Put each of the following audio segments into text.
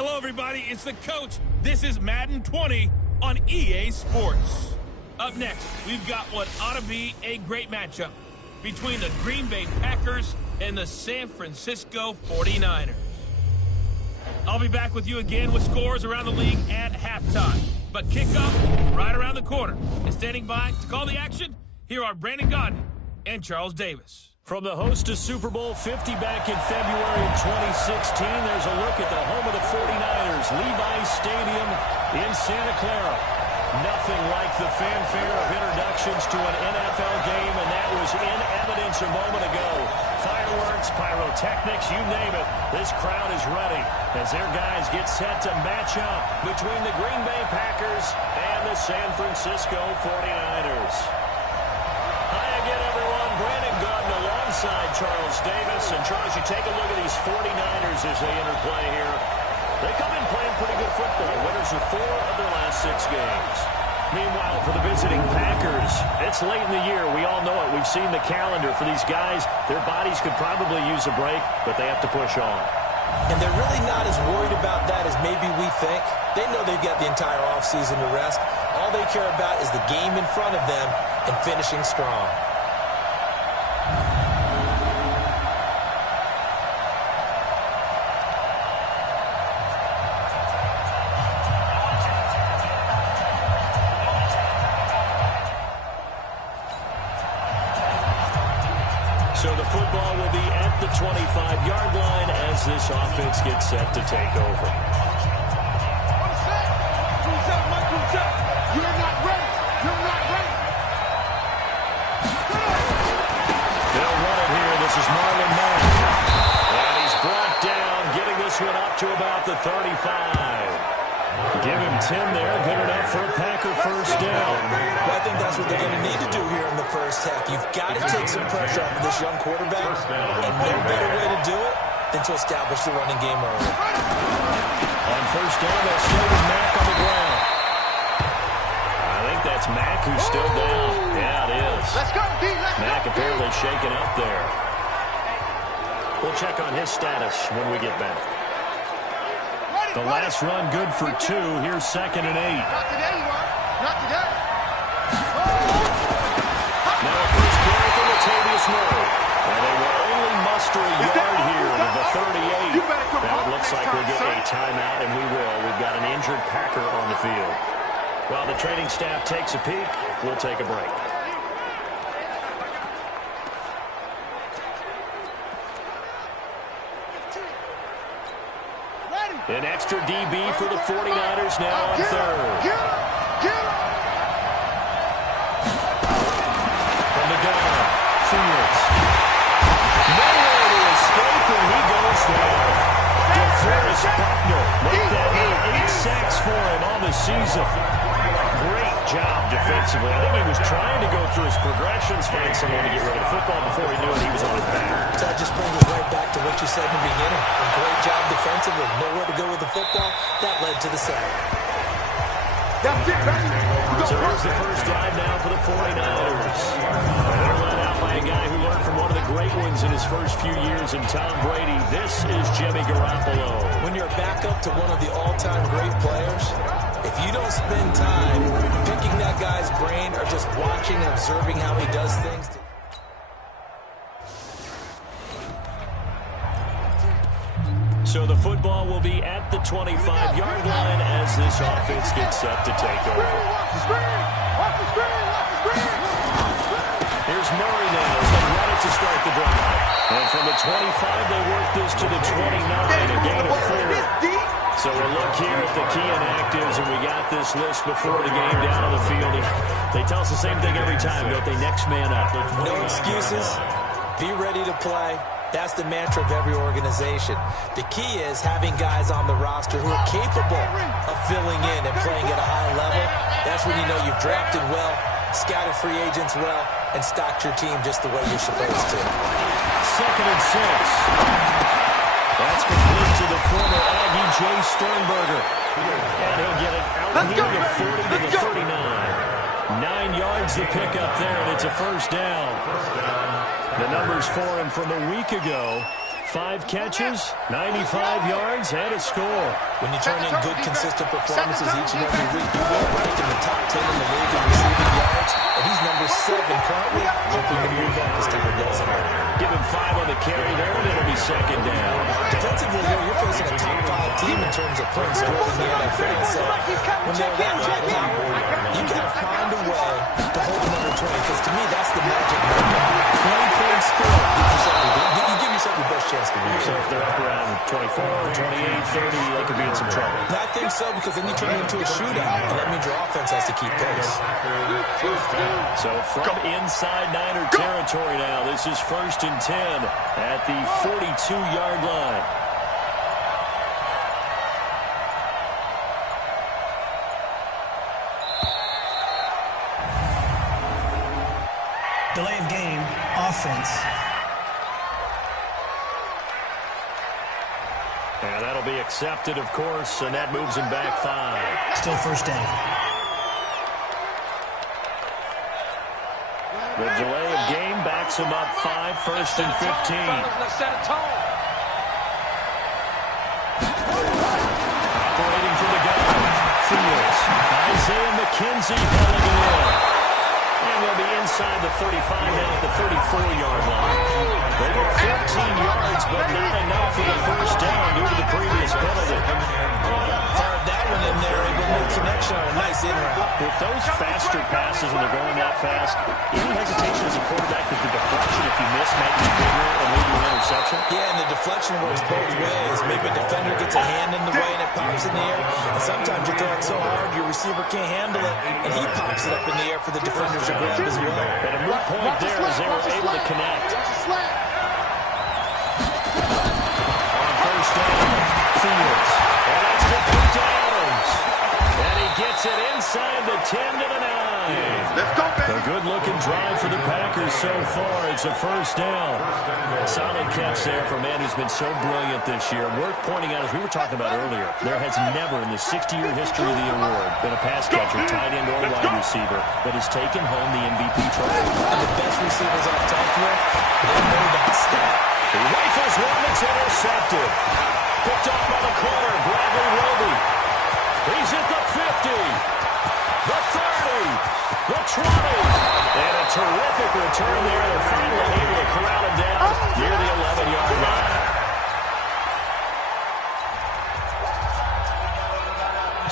Hello, everybody. It's the coach. This is Madden 20 on EA Sports. Up next, we've got what ought to be a great matchup between the Green Bay Packers and the San Francisco 49ers. I'll be back with you again with scores around the league at halftime. But kickoff right around the corner. And standing by to call the action, here are Brandon Gaudin and Charles Davis. From the host to Super Bowl 50 back in February of 2016, there's a look at the home of the 49ers, Levi's Stadium in Santa Clara. Nothing like the fanfare of introductions to an NFL game, and that was in evidence a moment ago. Fireworks, pyrotechnics, you name it. This crowd is ready as their guys get set to match up between the Green Bay Packers and the San Francisco 49ers. Hi again, everyone. Brandon Gaudin alongside Charles Davis. And Charles, you take a look at these 49ers as they enter play here. They come in playing pretty good football. Winners of 4 of their last 6 games. Meanwhile, for the visiting Packers, it's late in the year. We all know it. We've seen the calendar for these guys. Their bodies could probably use a break, but they have to push on. And they're really not as worried about that as maybe we think. They know they've got the entire offseason to rest. All they care about is the game in front of them and finishing strong. So the football will be at the 25-yard line as this offense gets set to take over. You're not ready. You're not ready. They'll run it here. This is Marlon Mack. And he's brought down, getting this one up to about the 35. Give him 10 there. Good enough for a Packer first down. Well, I think that's what they're going to need to do here in the first half. You've got to take some pressure off of this young quarterback, and no better way to do it than to establish the running game early. On first down, they'll stay with Mack on the ground. I think that's Mack who's still down. Yeah, it is. Let's go, D. Let's Mack go, D. apparently shaken up there. We'll check on his status when we get back. The last run good for 2. Here's 2nd and 8. Not today, you are. Not today. Now a first carry from Latavius Murray. And they will only muster a yard here to the 38. Now it looks like we'll get a timeout, and we will. We've got an injured Packer on the field. While the training staff takes a peek, we'll take a break. An extra DB for the 49ers now on 3rd. From the gun, Fields. Nowhere to escape, and he goes down. DeForest Buckner, make that 8 sacks for him on the season. Great job defensively. I think he was trying to go through his progressions, find someone to get rid of the football. Before he knew it, he was on his back. So that just brings us right back to what you said in the beginning. A great job defensively. Nowhere to go with the football. That led to the sack. That's it, baby. So here's the first drive now for the 49ers. They're led out by a guy who learned from one of the great ones in his first few years in Tom Brady. This is Jimmy Garoppolo. When you're a backup to one of the all-time great players, if you don't spend time picking that guy's brain or just watching and observing how he does things. So the football will be at the 25-yard line as this offense gets set to take over. Here's Murray now as they run it to start the drive. And from the 25, they work this to the 29, a gain of 4. So we'll look here at the key inactives, and we got this list before the game down on the field. They tell us the same thing every time, don't they? Next man up. No excuses. Be ready to play. That's the mantra of every organization. The key is having guys on the roster who are capable of filling in and playing at a high level. That's when you know you've drafted well, scouted free agents well, and stocked your team just the way you're supposed to. 2nd and 6. That's complete to the former Aggie, Jay Sternberger. And he'll get it out here to 40 to the 39. 9 yards to pick up there, and it's a first down. The numbers for him from a week ago, 5 catches, 95 yards, and a score. When you turn in good, consistent performances each and every week, you will rank in the top 10 in the league in receiving yards, and he's number 7 currently, hoping to move up as time goes on. Give him 5 on the carry there, and it'll be second down. Defensively, you're facing a top 5 team in terms of points scored in the NFL, so when they're that high power, you got to find a way to hold them under 20, because to me, that's the magic number. 20 points scored, you give yourself your best chance to win. So if they're up around 24, 28, 30, they could be in some trouble. I think so, because then you turn it into a shootout, and that means your offense has to keep pace. So from inside Niner territory now, this is 1st and 10 at the 42-yard line. Delay of game, offense. And that'll be accepted, of course, and that moves him back 5. Still first down. The delay of game backs him up 5, 1st and 15. Operating from the gun, Fields. Isaiah McKenzie hauling it in. And they'll be inside the 35 now at the 34-yard line. They get 14 yards, but not enough for the first down due to the previous penalty. Fired that one in there, able to make connection on a nice in route. With those faster passes when they're going that fast, any hesitation as a quarterback with the deflection, if you miss, might be bigger and lead to an interception? Yeah, and the deflection works both ways. Maybe a defender gets a hand in the way and it pops in the air. And sometimes you throw it so hard your receiver can't handle it, and he pops it up in the air for the defenders to grab as well. But a moot point there as they were able to connect. On first down, Fields. And that's complete to Adams. And he gets it inside the 10 to the 9. Let's go, baby. A good-looking drive for the Packers so far. It's a first down. Solid catch there for a man who's been so brilliant this year. Worth pointing out, as we were talking about earlier, there has never in the 60-year history of the award been a pass catcher, tight end, or wide receiver that has taken home the MVP trophy. And the best receivers I've talked with, they know that stat. He rifles one that's intercepted. Picked off by the corner, Bradley Roby. He's at the 50, the 30, the 20. And a terrific return there. They're finally able to corral him down near the 11-yard line.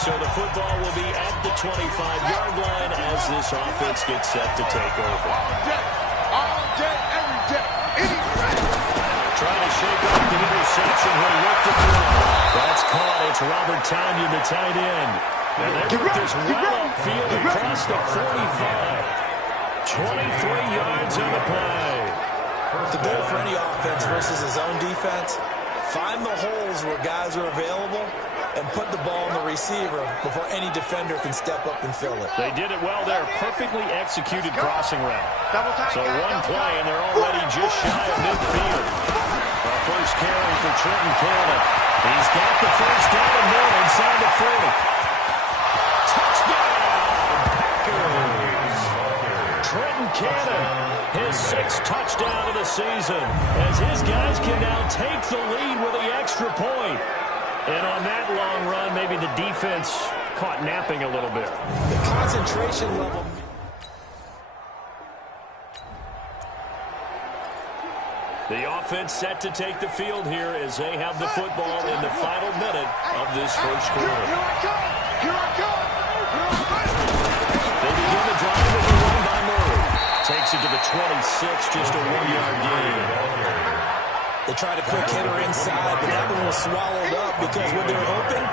So the football will be at the 25-yard line as this offense gets set to take over. All day, every day, any day. Trying to shake off the interception. He'll look to throw. That's caught. It's Robert Tonyan, the tight end. And they work this well upfield across the 45. 23 yards on the play. The goal for any offense versus his own defense, find the holes where guys are available and put the ball in the receiver before any defender can step up and fill it. They did it well there. Perfectly executed crossing route. So one play, and they're already just shy of midfield. Our first carry for Trenton Cannon. He's got the first down and more inside the 40. Touchdown, Packers! Trenton Cannon, his 6th touchdown of the season, as his guys can now take the lead with the extra point. And on that long run, maybe the defense caught napping a little bit. The concentration level. The offense set to take the field here as they have the football in the final minute of this first quarter. They begin the drive with a run by Murray. Takes it to the 26, just a 1-yard gain. They tried a quick hitter inside, but that one was swallowed up because what they were hoping,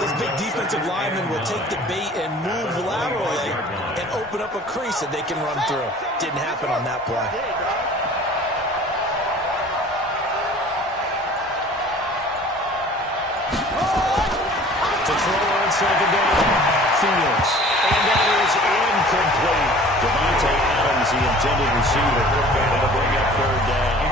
this big defensive lineman will take the bait and move laterally and open up a crease that they can run through. Didn't happen on that play. To throw on second down, Fields. And that is incomplete. Davante Adams, the intended receiver. And it'll bring up third down.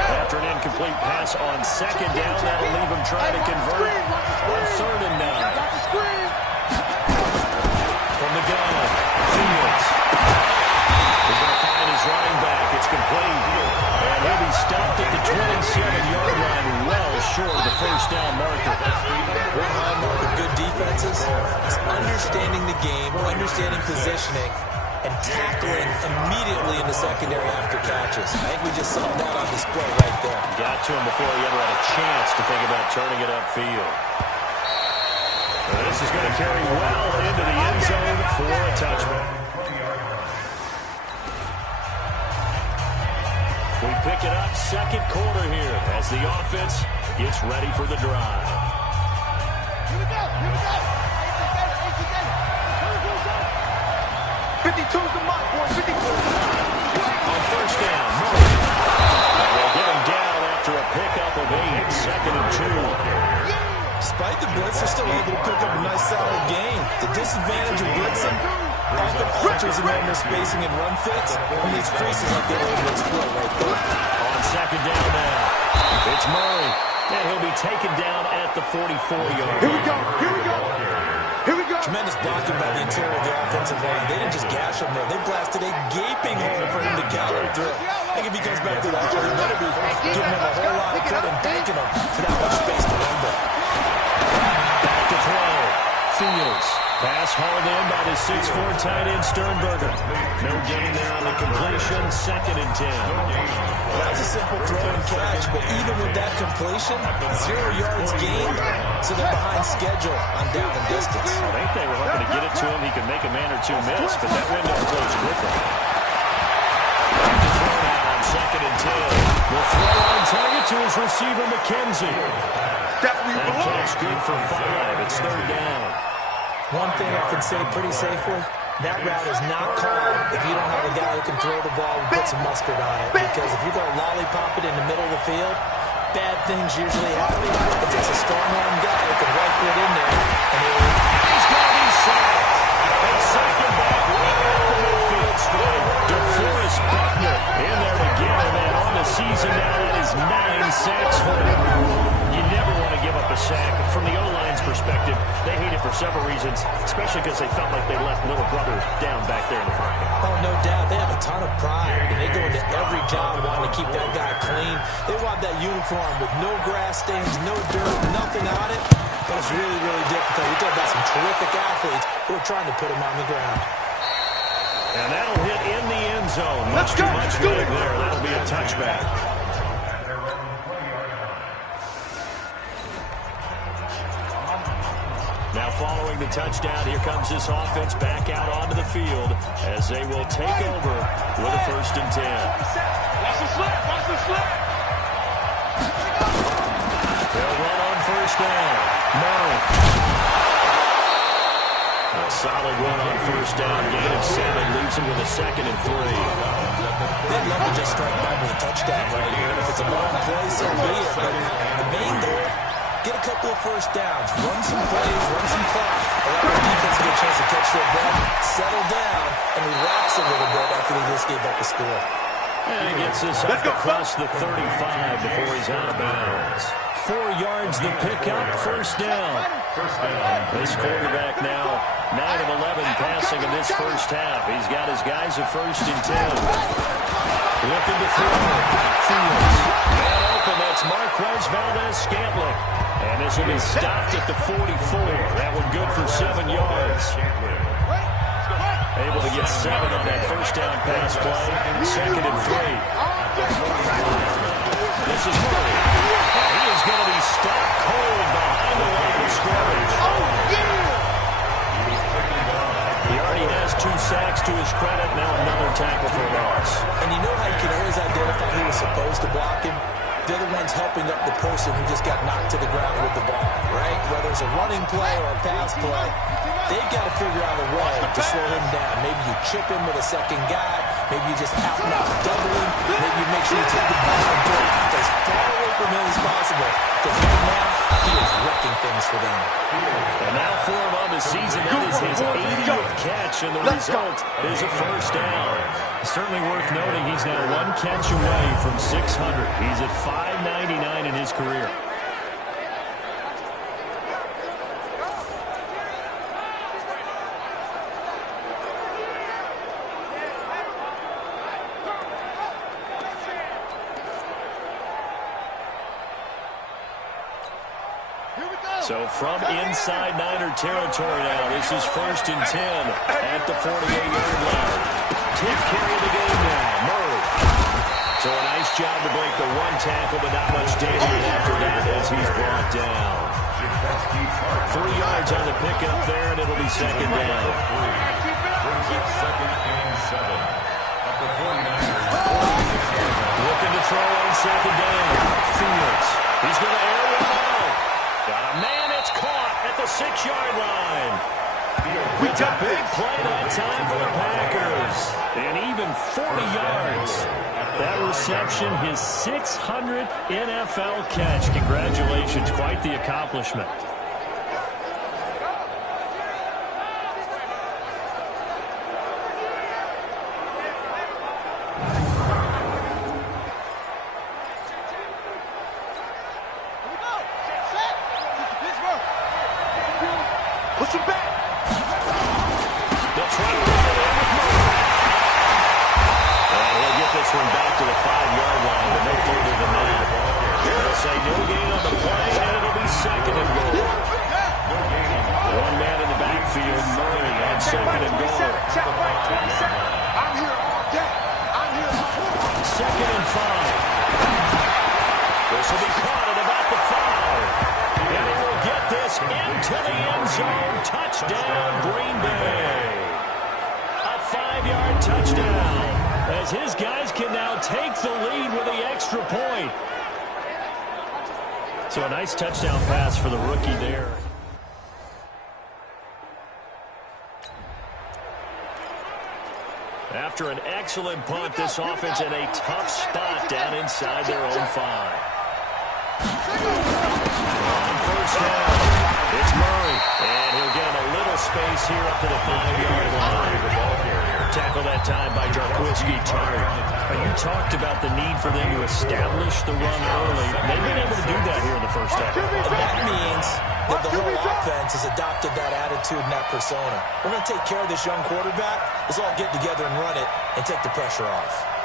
After an incomplete pass on second down, that'll leave him trying to convert on 3rd and 9. From the gun, Fields. at the 27-yard line, well short of the first down marker. One hallmark of good defenses is understanding the game, understanding positioning, and tackling immediately in the secondary after catches. I think we just saw that on display right there. Got to him before he ever had a chance to think about turning it upfield. This is going to carry well into the end zone for a touchdown. We pick it up second quarter here as the offense gets ready for the drive. Here we go. 52's the mark, boy. 52. On first down, Murray. They'll get him down after a pickup of 8, second and 2. Despite the blitz, they're still able to pick up a nice solid gain. The disadvantage of blitzing often alters the normal spacing and run fits, and these creases like they're able to exploit right there. On second down now, it's Murray, and he'll be taken down at the 44-yard line. Here we go. Tremendous blocking by the interior of the offensive line. They didn't just gash him there. They blasted a gaping hole for him to counter through. I think if he comes back to that hole, he better be giving him a whole lot of credit and thanking him for that much space to run with. Back to throw. Fields. Pass hauled in by the 6'4" tight end Sternberger. No gain there on the completion. Second and 10. Well, that was a simple throw and catch, but even with that completion, 0 yards gained, so they're behind schedule on down and distance. I think they were hoping to get it to him. He could make a man or two miss, but that window closed quickly. Back to throw now on second and 10. The throw on target to his receiver, McKenzie. That catch good for 5. It's third down. One thing I can say pretty safely, that route is not called if you don't have a guy who can throw the ball and put some mustard on it. Because if you're going to lollipop it in the middle of the field, bad things usually happen. It takes a strong-arm guy who can rifle it in there. And he's going to be sacked. And second back right at the midfield stripe. DeForest Buckner in there to get him. And on the season now, that is 9 sacks for him. You never want to give up a sack. From the O-line's perspective, they hate it for several reasons, especially because they felt like they left little brother down back there in the front. Oh, no doubt. They have a ton of pride, and they go into every job wanting to keep that guy clean. They want that uniform with no grass stains, no dirt, nothing on it. But it's really, really difficult. We talk about some terrific athletes who are trying to put him on the ground. And that'll hit in the end zone. Much too much leg there. That'll be a touchback. Now following the touchdown, here comes this offense back out onto the field as they will take over with a first and 10. Watch the slip. Watch the slip. They'll run on first down. Murray. A solid run on first down. Gain of 7 leaves him with a second and 3. They'd love to just strike back with a touchdown right here. And if it's a long play, so be it. But the main goal, get a couple of first downs, run some plays, run some clock, allow the defense to get a chance to catch their breath, settle down, and relax a little bit after they just gave up the score. And he gets this up across the 35 before he's out of bounds. 4 yards the pickup, first down. This quarterback now 9 of 11 passing in this first half. He's got his guys at first and 10. Looking to throw. Fields. Man open, that's Marquez Valdez-Scantling. And this will be stopped at the 44. That one good for 7 yards. Able to get 7 on that first down pass play. Second and 3. This is Murray. He is going to be stopped cold behind the line of scrimmage. He already has 2 sacks to his credit. Now another tackle for loss. And you know how you can always identify who was supposed to block him? They're the ones helping up the person who just got knocked to the ground with the ball, right? Whether it's a running play or a pass play, they've got to figure out a way to slow him down. Maybe you chip him with a second guy. Maybe you just out and out double him. Maybe you make sure you take the ball and get as far away from him as possible. Because right now, he is wrecking things for them. And now for him on the season, that is his 80th catch, and the result is a first down. Certainly worth noting he's now 1 catch away from 600. He's at 599 in his career. So from inside Niner territory now, this is 1st and 10 at the 48-yard line. 10th carry of the game now, Murray. So a nice job to break the one tackle, but not much damage after that as he's brought down. 3 yards on the pickup there, and it'll be 2nd down. Looking to throw on 2nd down. Fields. He's going to air one out. Got a man. It's caught at the 6-yard line. It's a big play that time for the Packers. And even 40 yards. That reception, his 600th NFL catch. Congratulations. Quite the accomplishment. Push him back. They'll try to run it in with Murray. And he'll get this one back to the 5-yard line, but no further than that. They'll say no gain on the play, and it'll be 2nd and goal. One man in the backfield, Murray, on 2nd and goal. I'm here all day. I'm here all day. 2nd and 5. This will be caught at about the 5. And he will get this into the end zone. Touchdown, Green Bay. A 5-yard touchdown. As his guys can now take the lead with the extra point. So a nice touchdown pass for the rookie there. After an excellent punt, this offense in a tough spot down inside their own 5. On 1st down, it's Murray, and he'll get him a little space here up to the 5-yard line. Tackle that time by Jarquiski Tartt. You talked about the need for them to establish the run early. They've been able to do that here in the first half. That means that the whole offense has adopted that attitude and that persona. We're going to take care of this young quarterback. Let's all get together and run it and take the pressure off.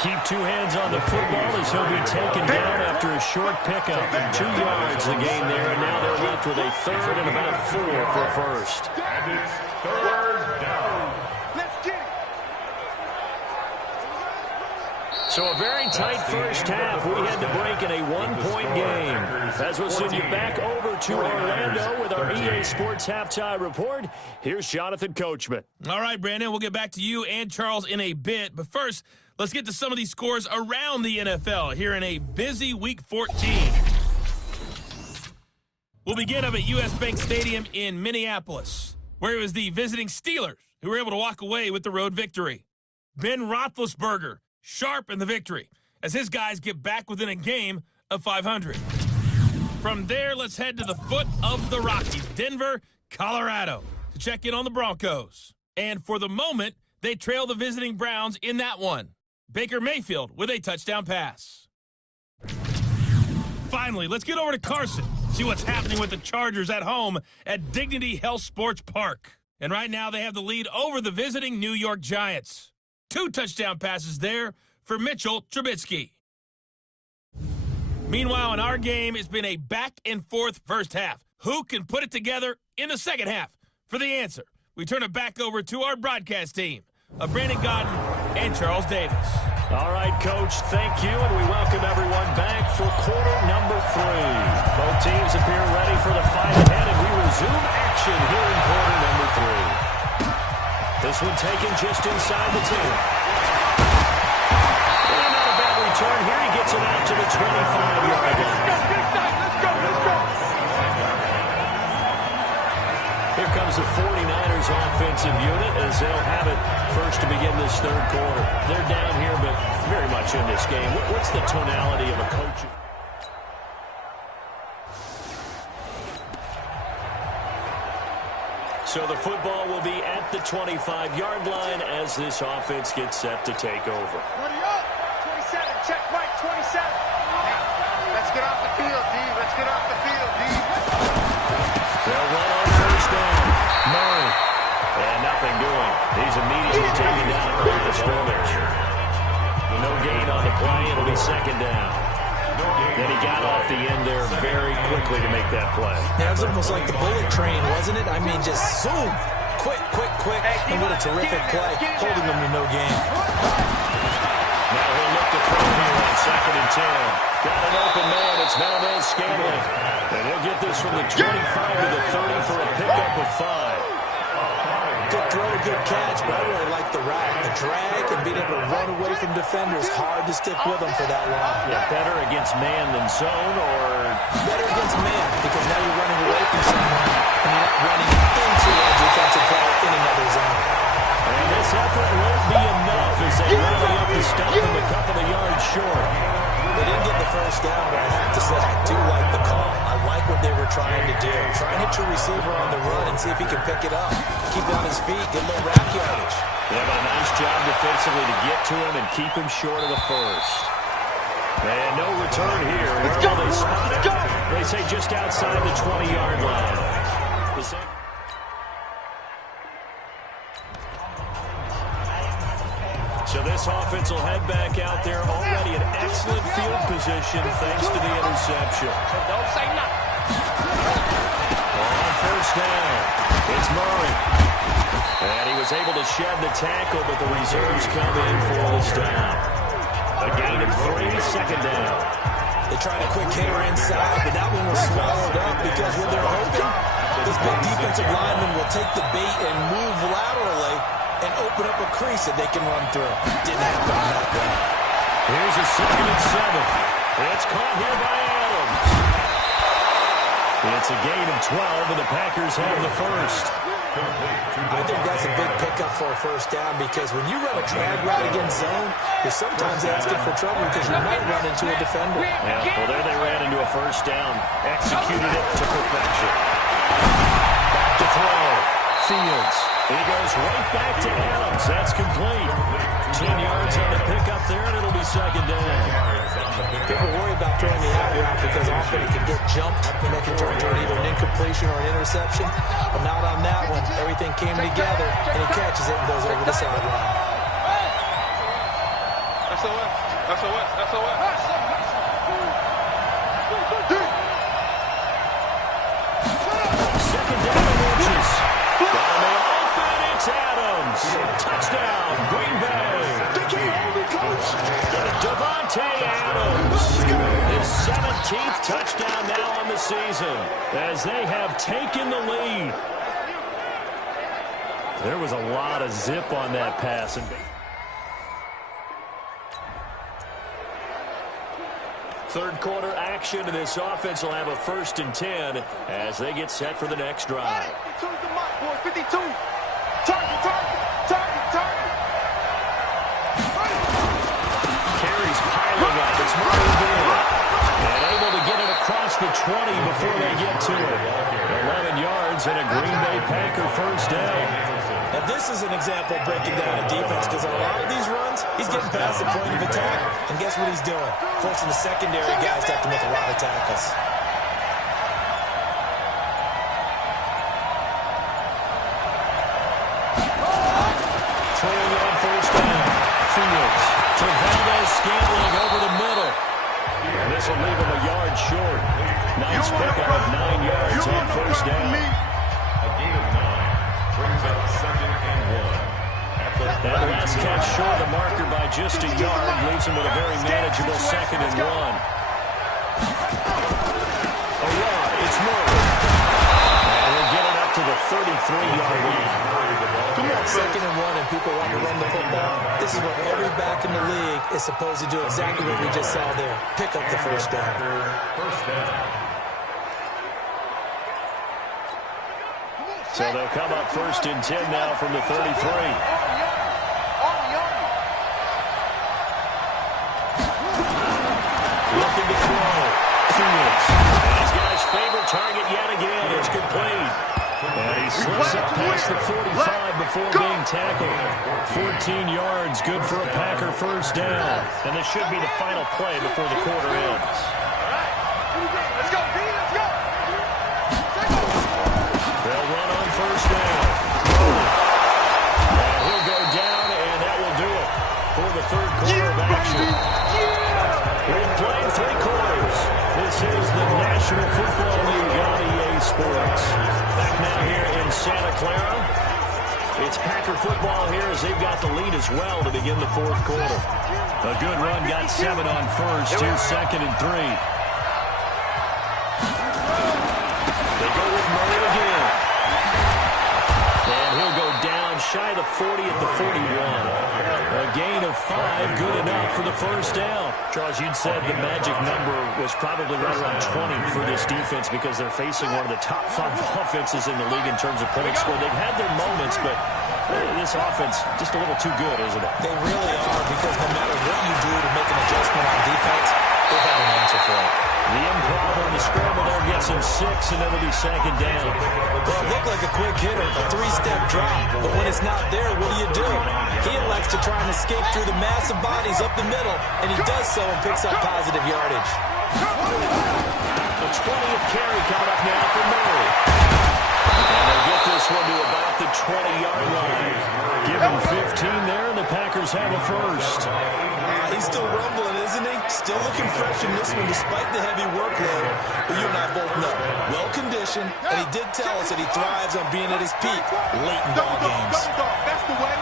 Keep 2 hands on the football as he'll be taken down after a short pickup. 2 yards the gain there, and now they're left with a 3rd and about 4 for 1st. And it's 3rd down. Let's get it. So a very tight first half. We had to break in a 1-point game. As we'll send you back over to Orlando with our EA Sports Halftime Report. Here's Jonathan Coachman. All right, Brandon, we'll get back to you and Charles in a bit. But first, let's get to some of these scores around the NFL here in a busy Week 14. We'll begin up at U.S. Bank Stadium in Minneapolis, where it was the visiting Steelers who were able to walk away with the road victory. Ben Roethlisberger sharp in the victory as his guys get back within a game of 500. From there, let's head to the foot of the Rockies, Denver, Colorado, to check in on the Broncos. And for the moment, they trail the visiting Browns in that one. Baker Mayfield with a touchdown pass. Finally, let's get over to Carson, see what's happening with the Chargers at home at Dignity Health Sports Park. And right now they have the lead over the visiting New York Giants. 2 touchdown passes there for Mitchell Trubisky. Meanwhile, in our game, it's been a back-and-forth first half. Who can put it together in the second half? For the answer, we turn it back over to our broadcast team of Brandon Gaudin and Charles Davis. All right, Coach, thank you, and we welcome everyone back for quarter number 3. Both teams appear ready for the fight ahead, and we resume action here in quarter number 3. This one taken just inside the 10. And not a bad return here. He gets it out to the 25-yard line. Here comes the 49ers offensive unit as they'll have it first to begin this third quarter. They're down here, but very much in this game. What's the tonality of a coach? So the football will be at the 25-yard line as this offense gets set to take over. 27, check Mike, 27. Let's get off the field, D. Let's get off the field, D. They'll run over was immediately taken down at the line of scrimmage. No gain on the play. It'll be second down. Then he got off the end there very quickly to make that play. Yeah, it was almost like the bullet train, wasn't it? I mean, just zoom. Quick, and what a terrific play, holding them to no gain. Now he'll look to throw here on second and 10. Got an open man. It's Valdez Scantling. And he'll get this from the 25 to the 30 for a pickup of 5. Good throw, good catch, but I really like the route. The drag and being able to run away from defenders. Hard to stick with them for that long. Yeah, better against man than zone, or better against man, because now you're running away from someone and you're not running into a defensive player in another zone. And this effort won't be enough as they rally up to stop him a couple of yards short. They didn't get the first down, but I have to say I do like the call. I like what they were trying to do. Try and hit your receiver on the run and see if he can pick it up. Keep it on his feet, get a little rack yardage. They have a nice job defensively to get to him and keep him short of the first. And no return here. Where will they spot it? They say just outside the 20-yard line. So this offense will head back out there, already in excellent field position thanks to the interception. Don't say nothing. On first down, it's Murray. And he was able to shed the tackle, but the reserves come in for the stop. A gain of 3, second down. They tried a quick hitter inside, but that one was swallowed up because when they're hoping, this big defensive lineman will take the bait and move laterally and open up a crease that they can run through. Didn't happen on that one. Here's a 2nd and 7. It's caught here by Adams. It's a gain of 12, and the Packers have the first. I think that's a big pickup for a first down because when you run a drag route against zone, you're sometimes asking for trouble because you might run into a defender. Yeah, well, there they ran into a first down. Executed it to perfection. Back to throw. Fields. He goes right back to Adams. That's complete. 10 yards on the pickup there, and it'll be second down. People worry about throwing the out route because often it can get jumped and that can turn into either an incompletion or an interception. But not on that one. Everything came together, and he catches it and goes over the sideline. SOS. Second down and inches. Down the open, it's Adams. Touchdown, Green Bay. Davante Adams. His 17th touchdown now on the season as they have taken the lead. There was a lot of zip on that pass. Third quarter action, and this offense will have a 1st and 10 as they get set for the next drive. 52. Target. Carries piling up. It's Marvin Beard. And able to get it across the 20 before they get to it. 11 yards and a Green Bay Packer first down. And this is an example of breaking down a defense because a lot of these runs, he's getting past the point of attack. And guess what he's doing? Forcing the secondary guys to have to make a lot of tackles. Throwing on first down. Fields to Valdez Scantling over the middle. And this will leave him a yard short. Nice pickup of 9 yards on first down. A gain of 9 brings up 2nd and 1. That last catch short of the marker by just a yard leaves him with a very manageable 2nd and 1. A run, it's Murray. And we'll get it up to the 33-yard line. 2nd and 1 and people want to run the football. This is what every back in the league is supposed to do, exactly what we just saw there. Pick up the first down. First down. So they'll come up 1st and 10 now from the 33. Looking to throw. Fields. And he's got his favorite target yet again. It's complete. And he slips up past the 45 before being tackled. 14 yards, good for a Packer first down. And this should be the final play before the quarter ends. Let's go, B, let's go. They'll run on first down. And he'll go Clara. It's Packer football here as they've got the lead as well to begin the fourth quarter. A good run, got 7 on first. Here's 2nd and 3. They go with Murray again. And he'll go down shy of the 40 at the 41. A gain of 5, good enough for the first down. Charles, you'd said the magic number was probably right around 20 for this defense because they're facing one of the top 5 offenses in the league in terms of points scored. They've had their moments, but this offense just a little too good, isn't it? They really are, because no matter what you do to make an adjustment on defense, they've had an answer for it. The improv on the scramble there gets him 6, and it'll be 2nd down. Well, it looked like a quick hitter, a 3-step drop, but when it's not there, what do? He elects to try and escape through the massive bodies up the middle, and he does so and picks up positive yardage. The 20th carry coming up now for Murray. And they'll get this one to about the 20-yard line. Give him 15 there, and the Packers have a first. He's still rumbling, isn't he? Still looking fresh in this one despite the heavy workload. But you and I both know, well-conditioned, and he did tell us that he thrives on being at his peak late in ball games. That's the way.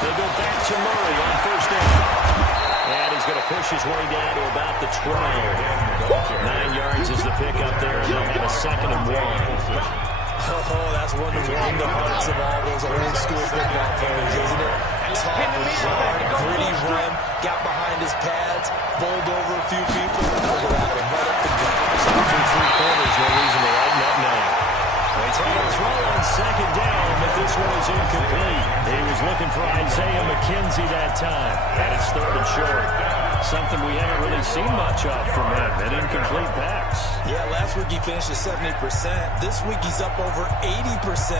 They go back to Murray on first down. And he's going to push his way down to about the 12. 9 yards is the pickup there, and they'll have a 2nd and 1. Oh, that's one to warm the hearts of all those old-school football players, isn't it? Tough, hard, gritty run, got behind his pads, bowled over a few people. Look at that, right up the gut. Through 3 quarters, no reason to lighten up now. They try to throw on 2nd down, but this one is incomplete. He was looking for Isaiah McKenzie that time, and it's 3rd and short. Something we haven't really seen much of from him, an incomplete pass. Yeah, last week he finished at 70%. This week he's up over 80%.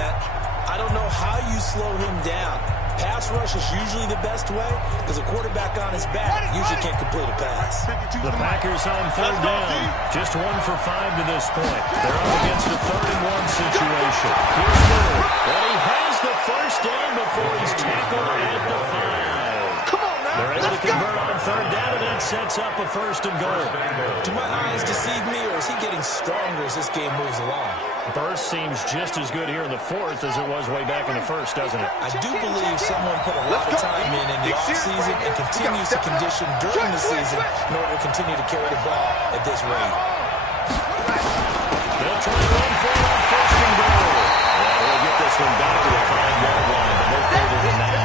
I don't know how you slow him down. Pass rush is usually the best way because a quarterback on his back usually can't complete a pass. The Packers on 3rd down. Just 1 for 5 to this point. They're up against a 3rd and 1 situation. Here's Murray. And he has the first down before he's tackled at the 5. They're able to convert on 3rd down, and that sets up a 1st and goal. Do my eyes deceive me, or is he getting stronger as this game moves along? Burst seems just as good here in the 4th as it was way back in the 1st, doesn't it? I do believe someone put a lot of time in the offseason and continues to condition during the season in order to continue to carry the ball at this rate. They'll try to run for it on 1st and goal. Yeah, we'll get this one back to the 5-yard line, but no further than that.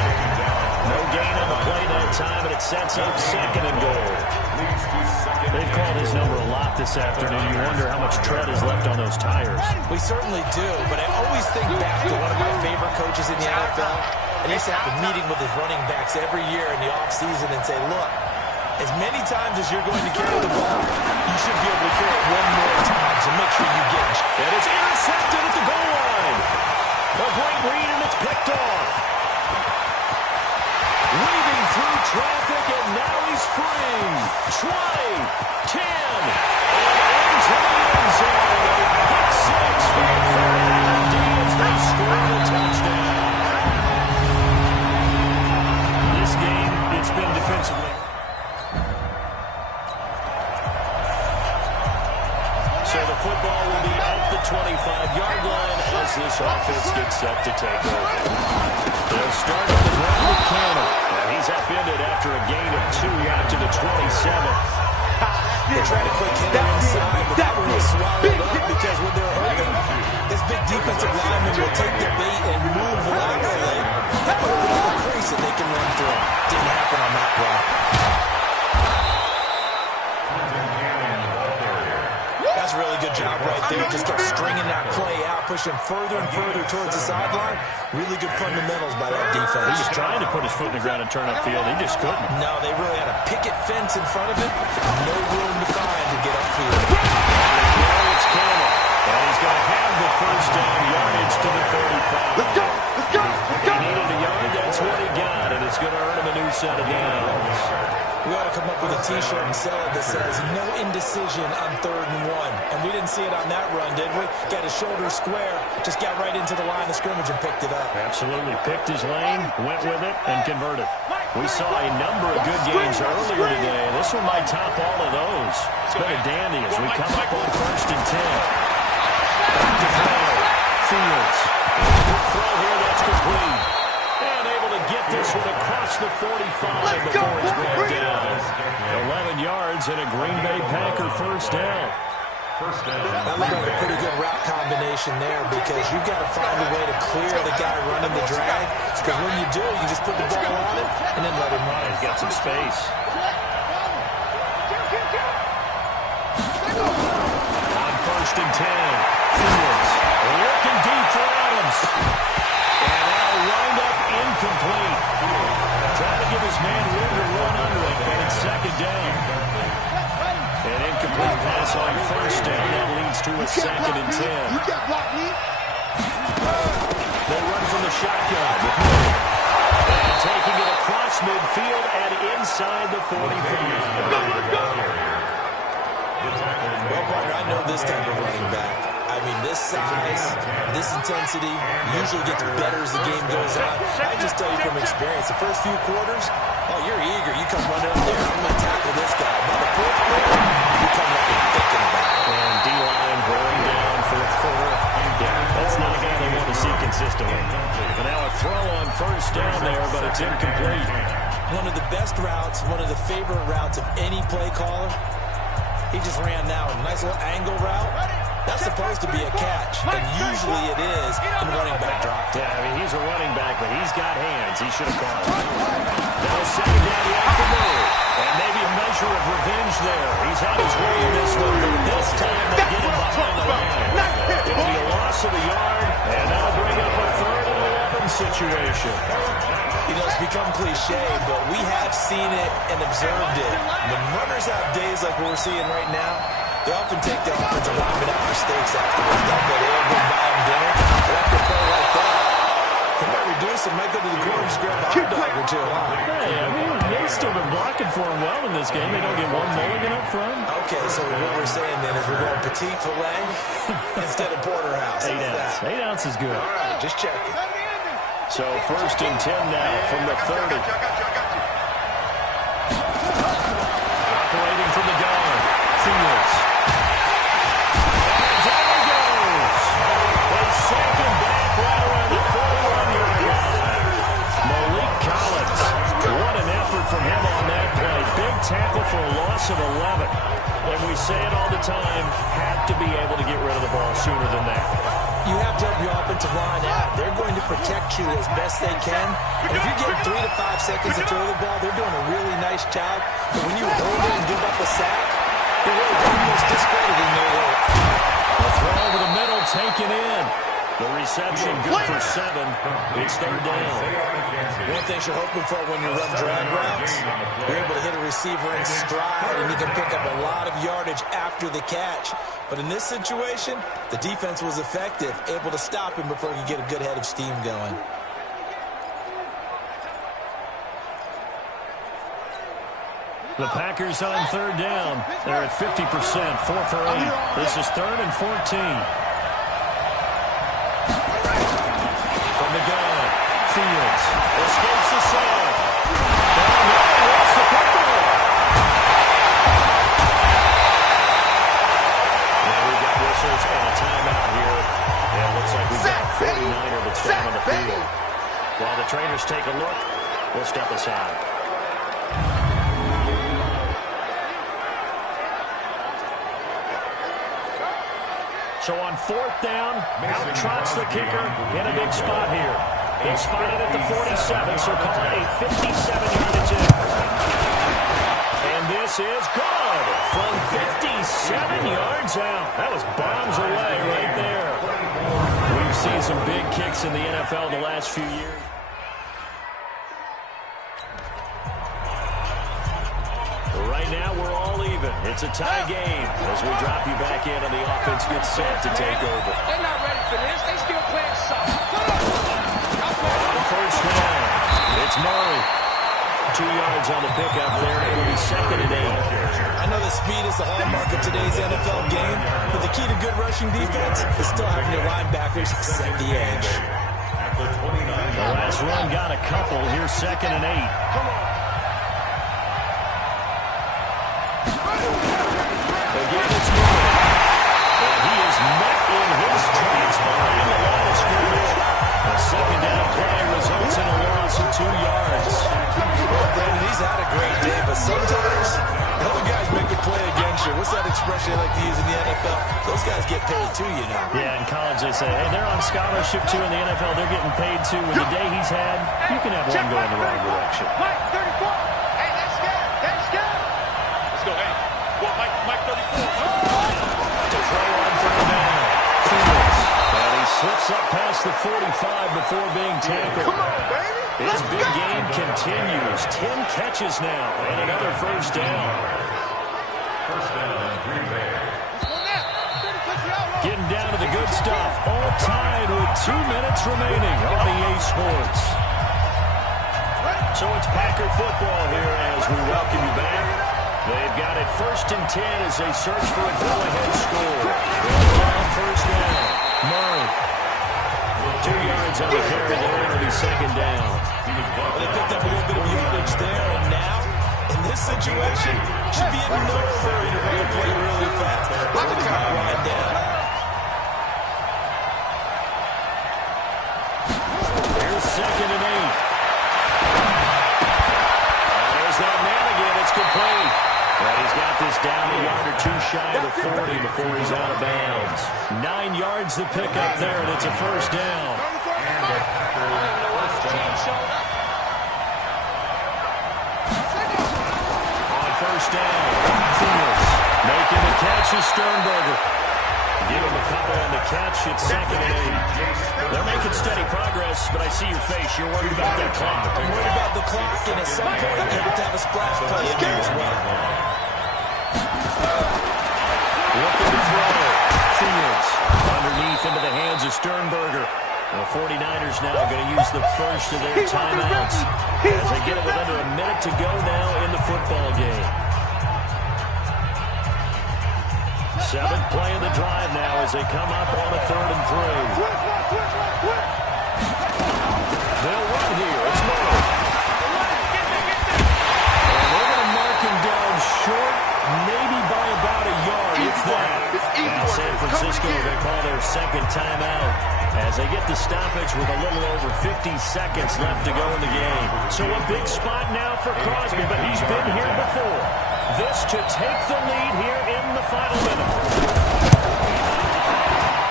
No gain on the play that time, and it sets up 2nd and goal. They've called his number a lot this afternoon. You wonder how much tread is left on those tires. We certainly do, but I always think back to one of my favorite coaches in the NFL, and he used to have a meeting with his running backs every year in the offseason and say, look, as many times as you're going to carry the ball, you should be able to carry it 1 more time, so make sure you get it. And it's intercepted at the goal line. A great read, and it's picked off. Weaving through traffic, and now he's free. 20, 10, and into the end zone. Pick 6 for the Philadelphia Eagles. They score a touchdown. This game, it's been defensively. So the football will be at the 25-yard line as this offense gets set to take over. They'll start on the ground with Cannon. He's upended after a gain of 2 out to the 27. They tried to put Cannon inside, but that one was swallowed up because when they're hurting, this big defensive lineman will take the bait and move laterally and open up a crease that they can run through. Didn't happen on that play. That's a really good job right there. Just kept stringing that play out, pushing further and further towards the sideline. Really good fundamentals by that defense. He was trying to put his foot in the ground and turn upfield. He just couldn't. No, they really had a picket fence in front of it. No room to find to get upfield. Now it's Cannon. And he's going to have the first down yardage to the 35. Let's go! Let's go! Let's go! He needed a yard. That's what he got. And it's going to earn him a new set of downs. We ought to come up with a T-shirt and sell it that says, no indecision on 3rd and 1. And we didn't see it on that run, did we? Got his shoulder square, just got right into the line of scrimmage and picked it up. Absolutely. Picked his lane, went with it, and converted. We saw a number of good games earlier today. This one might top all of those. It's been a dandy as we come up on 1st and 10. Back to throw. Fields. Quick throw here, that's complete. And able to get this one across the 45 before it's brought down. 11 yards and a Green Bay Packer first down. That looked like a pretty good route combination there because you've got to find a way to clear the guy running the drag. Because when you do, you just put the ball on him and then let him run. He's got some space. On 1st and 10, Fields looking deep for Adams. And that'll wind up incomplete. Trying to give his man room to run under it, but it's 2nd down. An incomplete pass on 1st down. That leads to a 2nd and 10. They run from the shotgun with Murray. And taking it across midfield and inside the 45. Well, partner, I know this type of running back. I mean, this size, this intensity usually gets better as the game goes on. I just tell you from experience, the first few quarters, oh, you're eager. You come running up there, I'm going to tackle this guy. By the 4th quarter, you come up and thinking about it. And D-line wearing down 4th quarter. Yeah, that's not a guy they want to see consistently. And now a throw on 1st down there, but it's incomplete. One of the best routes, one of the favorite routes of any play caller. He just ran now a nice little angle route. That's supposed to be a catch, and usually it is in running back drop. Yeah, I mean, he's a running back, but he's got hands. He should have caught it. Now 2nd down, he has to move. And maybe a measure of revenge there. He's had his way in this one, but this time they get him behind the line. It'll be a loss of a yard, and that'll bring up a 3rd and 11 situation. You know, it's become cliche, but we have seen it and observed it. When runners have days like we're seeing right now, they often take the offensive lineman out for steaks afterwards. They'll go buy them dinner. But after a play like that, they might reduce it, might go to the corner and grab a hot dog or two. Hey, I mean, they've still been blocking for him well in this game. They don't get one mulligan up front. Okay, so what we're saying then is we're going petite filet instead of porterhouse. 8 ounce. 8 ounce is good. All right, just checking. So 1st and 10 now from the 30. Operating from the gun. Fields. And down he goes. They sack him back right around the 41-yard line. Malik Collins. What an effort from him on that play. Big tackle for a loss of 11. And we say it all the time, have to be able to get rid of the ball sooner than that. You have to help your offensive line out. They're going to protect you as best they can. And if you get 3 to 5 seconds to throw the ball, they're doing a really nice job. But when you hold it and give up a sack, you're really almost discrediting their work. The throw over the middle, taken in. The reception good for 7. It's 3rd down. One thing you're hoping for when you run drag routes, you're able to hit a receiver in stride, and you can pick up a lot of yardage after the catch. But in this situation, the defense was effective, able to stop him before he could get a good head of steam going. The Packers on 3rd down. They're at 50%, 4 for 8. This is 3rd and 14. From the gun, Fields escapes the sack. That's the football. Now we've got whistles and a timeout here. And it looks like we've got a 49er that's down on the field. While the trainers take a look, we'll step aside. So on 4th down, out trots the kicker in a big spot here. They spotted at the 47, so call it a 57-yardage in. And this is good from 57 yards out. That was bombs away right there. We've seen some big kicks in the NFL the last few years. Right now, we're all even. It's a tie game as we drop you back in and the offense gets set to take over. They're not ready for this. They still playing soft. On 1st down, it's Murray. 2 yards on the pickup there. It'll be 2nd and 8. I know that speed is the hallmark of today's NFL game, but the key to good rushing defense is still having your linebackers set the edge. The last run got a couple. Here's 2nd and 8. Come on. Again, it's Murray. And he is met in his tracks behind the line NFL, those guys get paid too, you know. Yeah, in college they say, hey, they're on scholarship too. In the NFL, they're getting paid too. With the day he's had, you can have one go in the wrong direction. Mike 34. Hey, that's good. That's good. Let's go. Hey, well, Mike 34. To throw on for the down. Fields. And he slips up past the 45 before being tackled. Come on, baby. His big game continues. 10 catches now and another first down. First down, Green Bay. Getting down to the good stuff. All tied with 2 minutes remaining on EA Sports. So it's Packer football here as we welcome you back. They've got it 1st and 10 as they search for a go-ahead score. Down first down. Murray. 2 yards on the carry there. It'll be 2nd down. They picked up a little bit of yardage there, and now, in this situation, should be in no hurry to run the play really fast. Let the clock wind down. Here's 2nd and 8. There's that man again. It's complete. But he's got this down a yard or two shy of the 40 before he's out of bounds. 9 yards the pickup there, and it's a first down. On first down, Fields making the catch is Sternberger. Give him a couple on the catch. It's 2nd and 8. They're making steady progress, but I see your face. You're worried about that clock. I'm worried about the clock, and at some point, you have to have a splash play in there as well. Looking to throw. Fields underneath into the hands of Sternberger. The 49ers now going to use the first of their timeouts as they get it with under a minute to go now in the football game. 7th play of the drive now as they come up on a 3rd and 3. They'll run here. It's Murray. And they're going to mark him down short, maybe by about a yard, if that. Now San Francisco are going to call their 2nd timeout as they get the stoppage with a little over 50 seconds left to go in the game. So a big spot now for Crosby, but he's been here before. This to take the lead here in the final minute.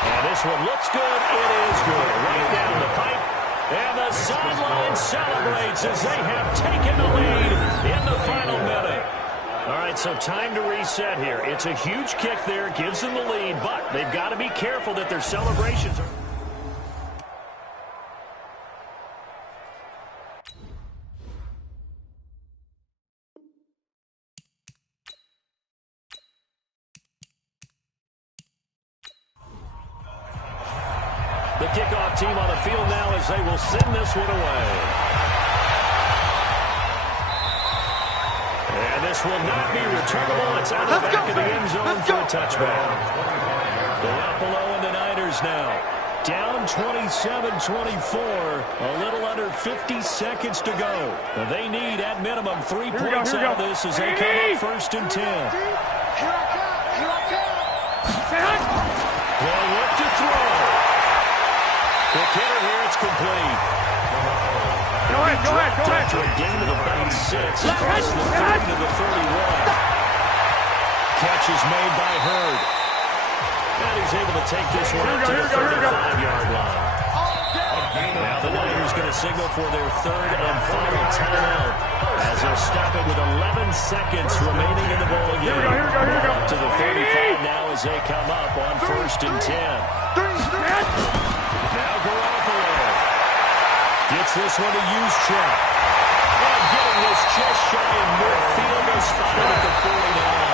And this one looks good. It is good. Right down the pipe. And the sideline celebrates as they have taken the lead in the final minute. All right, so time to reset here. It's a huge kick there. Gives them the lead, but they've got to be careful that their celebrations are... The kickoff team on the field now as they will send this one away. And this will not be returnable. It's out of the back of the end zone for a touchback. Garoppolo and the Niners now. Down 27-24. A little under 50 seconds to go. They need, at minimum, 3 points out of this as they come up 1st and 10. They'll look to throw. The hitter here, it's complete. Go ahead. After a gain of about 6 across the 30 to the 31. Catch is made by Hurd. And he's able to take this one up to the 35-yard line. Now the Niners going to signal for their 3rd and final timeout as they'll stop it with 11 seconds remaining in the ball game. Up to the 35 now as they come up on 1st and 10. Now Garoppolo gets this one to Juszczyk. And getting this just shy in midfield, they're spotted at the 49.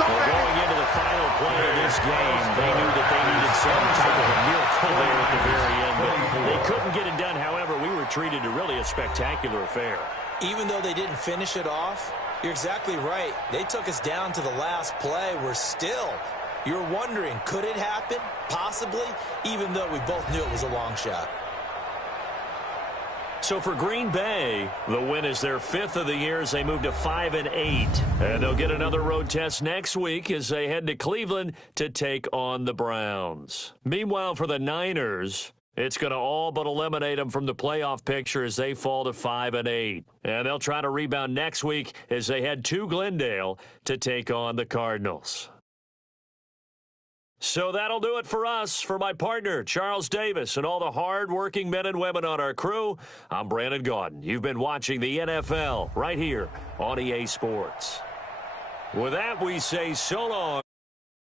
Well, going into the final play of this game, they knew that they needed some type of a miracle there at the very end, but they couldn't get it done. However, we were treated to really a spectacular affair. Even though they didn't finish it off, you're exactly right. They took us down to the last play. We're still... You're wondering, could it happen? Possibly, even though we both knew it was a long shot. So for Green Bay, the win is their 5th of the year as they move to 5-8. And they'll get another road test next week as they head to Cleveland to take on the Browns. Meanwhile, for the Niners, It's going to all but eliminate them from the playoff picture as they fall to 5-8. And they'll try to rebound next week as they head to Glendale to take on the Cardinals. So that'll do it for us. For my partner, Charles Davis, and all the hard-working men and women on our crew, I'm Brandon Gaudin. You've been watching the NFL right here on EA Sports. With that, we say so long.